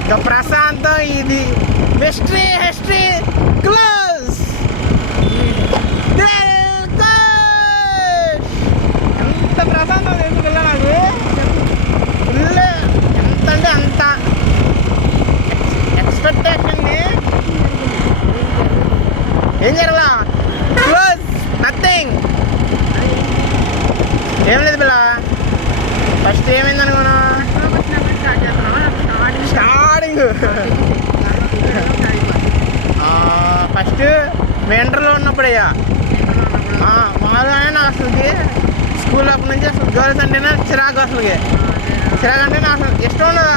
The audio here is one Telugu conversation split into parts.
ఇంకా ప్రశాంతం. ఇది హిస్టరీ క్లోజ్. ఎంత ప్రశాంతం ఎందుకు నాకు ఫుల్. ఎంత అంటే అంత ఎక్స్పెక్టేషన్ని ఏం జరగలా. Close nothing. ఏం లేదు పిల్ల. ఫస్ట్ ఏమైంది అనుకున్నా స్టార్టింగ్ ఫస్ట్ వెంటర్లో ఉన్నప్పుడు అయ్యా మామూలుగానే నాకు అసలుకి స్కూల్ అప్పటి నుంచి అసలు గర్ల్స్ అంటేనే చిరాకు. అసలుకి చిరాకు అంటే నాకు అసలు ఇష్టం ఉండదు.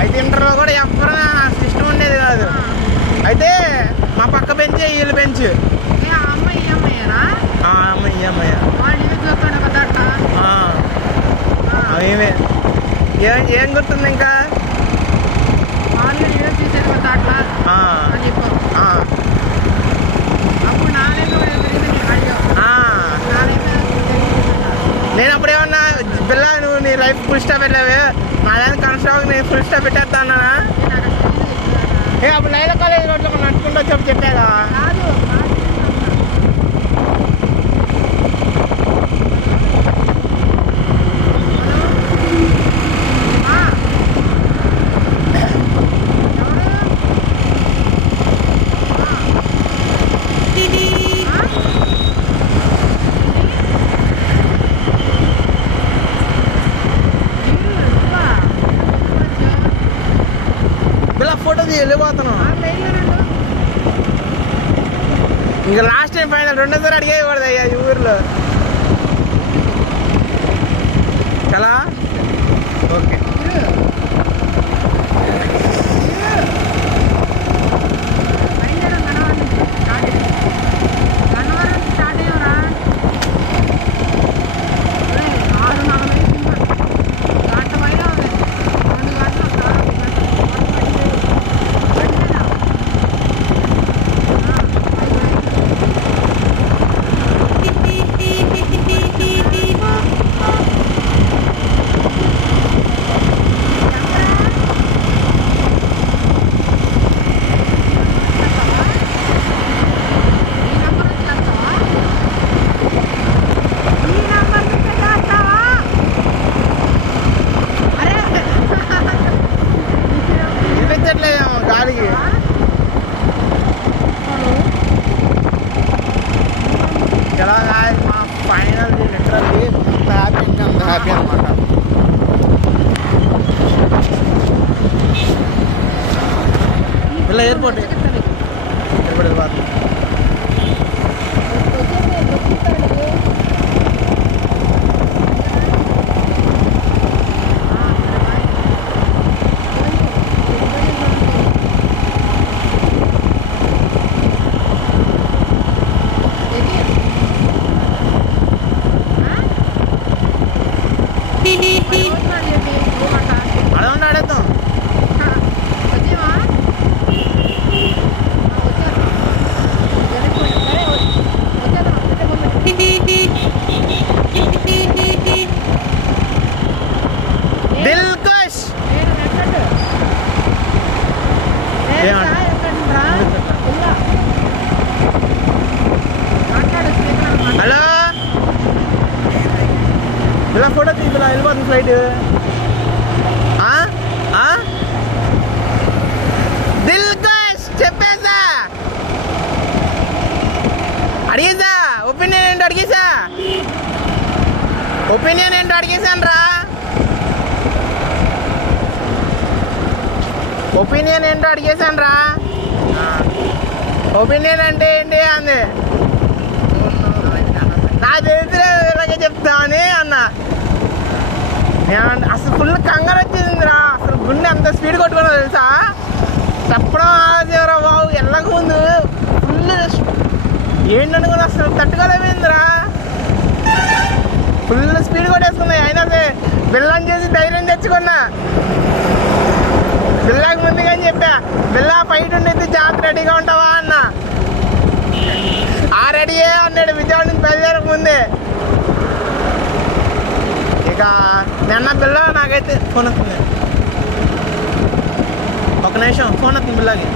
అయితే ఇంటర్లో కూడా ఎవ్వరూ నాకు ఇష్టం ఉండేది కాదు. అయితే మా పక్క బెంచ్ వీళ్ళు బెంచ్ ఏమే ఏం గుర్తుంది ఇంకా నేను అప్పుడు ఏమన్నా పిల్ల నువ్వు నీ లైఫ్ ఫుల్ స్టాప్ పెట్టావే నా దాన్ని కన్స్ట్రాక్ నేను ఫుల్ స్టాప్ పెట్టేస్తానా. అప్పుడు లైలా కాలేజ్ రోడ్లో మనం నడుచుకుంటూ వచ్చి చెప్పాగా. వెళ్ళిపోతున్నాం ఇంకా లాస్ట్ టైం ఫైనల్ రెండోసారి అడిగేయకూడదు అయ్యా ఈ ఊర్లో కదా. ఓకే గాలికి ఎలా మా ఫైనల్ లిటరల్లీ అంత హ్యాపీ ఇంకా అంత హ్యాపీ అనమాట. ఇలా ఎయిర్పోర్ట్ వెళ్ళిపోతుంది. అడగండి అడుగుతాం. దిల్కష్ హలో ఇలా ఫోటో తీపిలా వెళ్ళిపోతుంది ఫ్లైట్. దిల్కష్ చెప్పేసా అడిగేసా ఒపీనియన్ ఏంటో అడిగేసాను రా. ఒపీనియన్ ఏంటో అడిగేసాను రా. ఒపీనియన్ అంటే ఏంటి అంది. నాకు తెలియదు ఇలాగే చెప్తా అని అన్నా. అసలు ఫుల్ కంగారు వచ్చేసిందిరా. అసలు గుండె అంత స్పీడ్ కొట్టుకున్నా తెలుసా. చెప్పడం ఆలోచనరా బాబు ఎల్లక ముందు ఫుల్ ఏంటనుకున్నా అసలు తట్టుకోలేమైందిరా. Full speed కొట్టేసుకున్నాయి. అయినా సరే బిల్లని చేసి ధైర్యం తెచ్చుకున్నా. బిల్లాకి ముందుగా చెప్పా బిల్లా ఫైట్ ఉండేది జాగ్రత్త రెడీగా ఉంటావా అన్న. ముందే. ఇక నిన్న పిల్ల నాకైతే ఫోన్ వస్తుంది. ఒక నిమిషం ఫోన్ వస్తుంది పిల్లకి.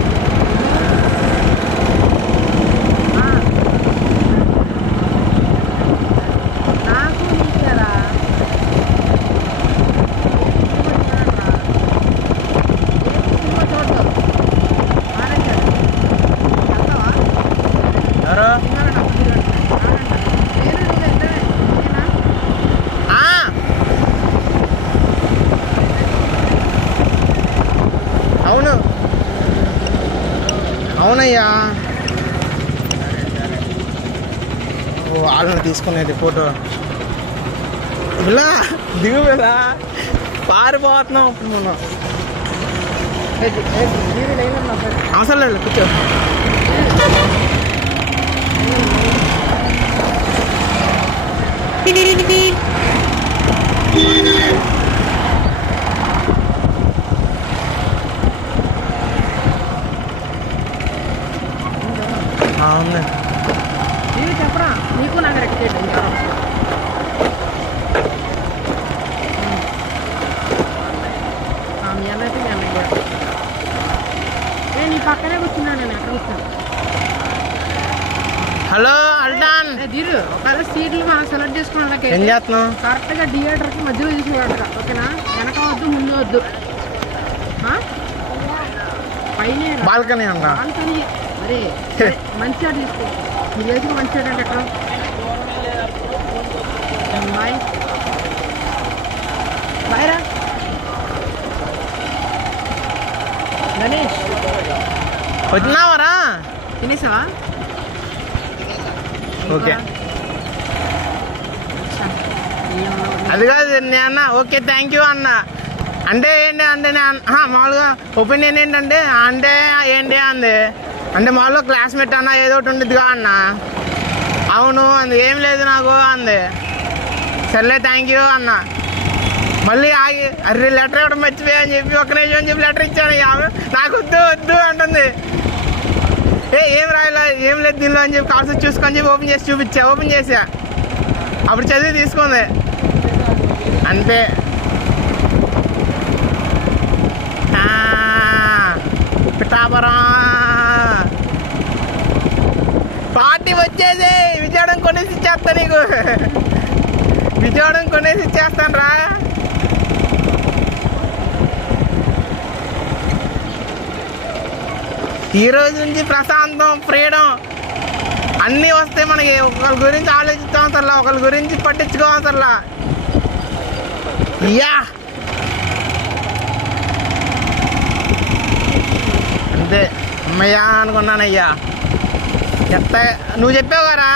అవును అవునయ్యా. వాళ్ళని తీసుకునేది ఫోటో. ఇలా దిగు ఇలా పారిపోతున్నాం. ఇప్పుడు మనం అవసరం లేదు కూర్చో. అవును చెప్పరా నీకు నాకు రెక్ట్ మీ అన్నైతే మీ అన్నయ్య కూడా నీ పక్కనే కూర్చున్నాను. నేను ఎక్కడ కూర్చున్నాను. హలో అల్టాన్ దీరు ఒకవేళ సీట్లు మనం సెలెక్ట్ చేసుకున్నాక ఏం చేస్తున్నావు? కరెక్ట్గా థియేటర్కి మధ్యలో తీసుకురాట. ఓకేనా? వెనక వద్దు ముందు వద్దు. పైన బాల్కనీ అన్నా. బాల్కనీ అరే మంచిగా తీసుకో. మీరు వేసిన మంచిగా అంటే ఎక్కడ బాయ్ బాయ్ రా గణేష్. వచ్చినావరా? తినేసావా? ఓకే అది కాదు అన్న. ఓకే థ్యాంక్ యూ అన్న. అంటే ఏంటి అంటే మామూలుగా ఒపీనియన్ ఏంటంటే అంటే ఏంటి అంది అంటే మామూలుగా క్లాస్మేట్ అన్న ఏదో ఒకటి ఉండిద్దిగా అన్న. అవును అంది. ఏం లేదు నాకు అంది. సర్లే థ్యాంక్ యూ అన్న. మళ్ళీ ఆగి అరే లెటర్ ఇవ్వడం మర్చిపోయా అని చెప్పి ఒక నిమిషం అని చెప్పి లెటర్ ఇచ్చాను. నాకు వద్దు వద్దు అంటుంది. ఏం రాయలే ఏం లేదు దీనిలో అని చెప్పి కాల్స్ చూసుకొని చెప్పి ఓపెన్ చేసి చూపించా. ఓపెన్ చేసా అప్పుడు చదివి తీసుకుంది అంతే. పిఠాపురం పార్టీ వచ్చేది. విజయవాడం కొనేసి ఇచ్చేస్తా నీకు. విజయవాడం కొనేసి ఇచ్చేస్తాను రా. ఈ రోజు నుంచి ప్రశాంతం ఫ్రీడమ్ అన్నీ వస్తాయి మనకి. ఒకరి గురించి ఆలోచించాం అసలు, ఒకరి గురించి పట్టించుకోవసరలా. యా అంతే అమ్మయ్యా అనుకున్నానయ్యా. చెత్త నువ్వు చెప్పావు కదా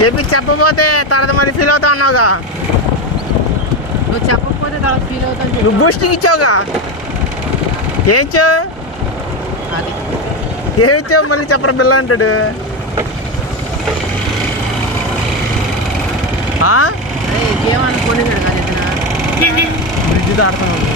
చెప్పి చెప్పపోతే తర్వాత మరి ఫీల్ అవుతా అన్నావుగా. నువ్వు చెప్పకపోతే తర్వాత ఫీల్ అవుతాను. నువ్వు బూస్టింగ్ ఇచ్చావుగా. ఏం ఇచ్చావు? ఏమి ఇచ్చావు మళ్ళీ చెప్పరా పిల్ల అంటాడు. ఏమనుకోండి బ్రిడ్జ్ దాడుతున్నాను.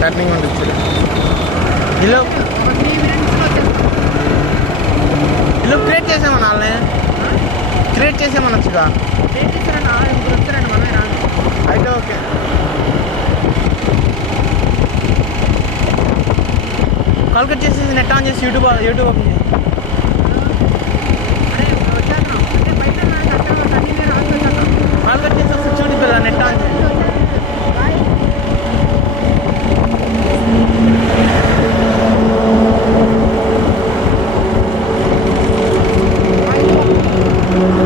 టర్నింగ్ ఉండొచ్చు. ఇలా 3 minutes క్రియేట్ చేసామన్నా వాళ్ళని క్రియేట్ చేసేమనొచ్చుగా. ఏం చేస్తారన్నా ఇప్పుడు వస్తారండి మనమే రాదు. అయితే ఓకే. కాల్ కట్ చేసేసి నెట్ ఆన్ చేసి యూట్యూబ్ ఓపెన్ చేయి. అరే వచ్చాను అంటే బయట కంటిన్యూ రాసుకొచ్చాను. కాల్ కట్ చేసి వస్తే చూడు పిల్ల నెట్ ఆన్ చేయి.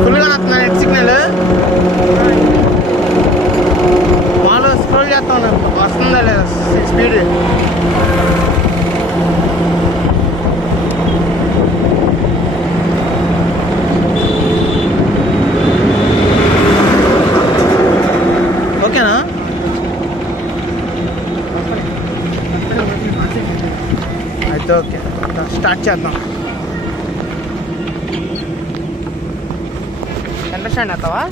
ఫుల్గా వస్తున్నా నెట్ సిగ్నల్. మాలో స్క్రోల్ చేస్తా ఉన్నా వస్తుందా లేదా స్పీడ్. ఓకేనా? అయితే ఓకే స్టార్ట్ చేద్దాం. అండర్స్టాండ్ అవుతావా?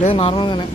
లేదు నార్మల్గానే.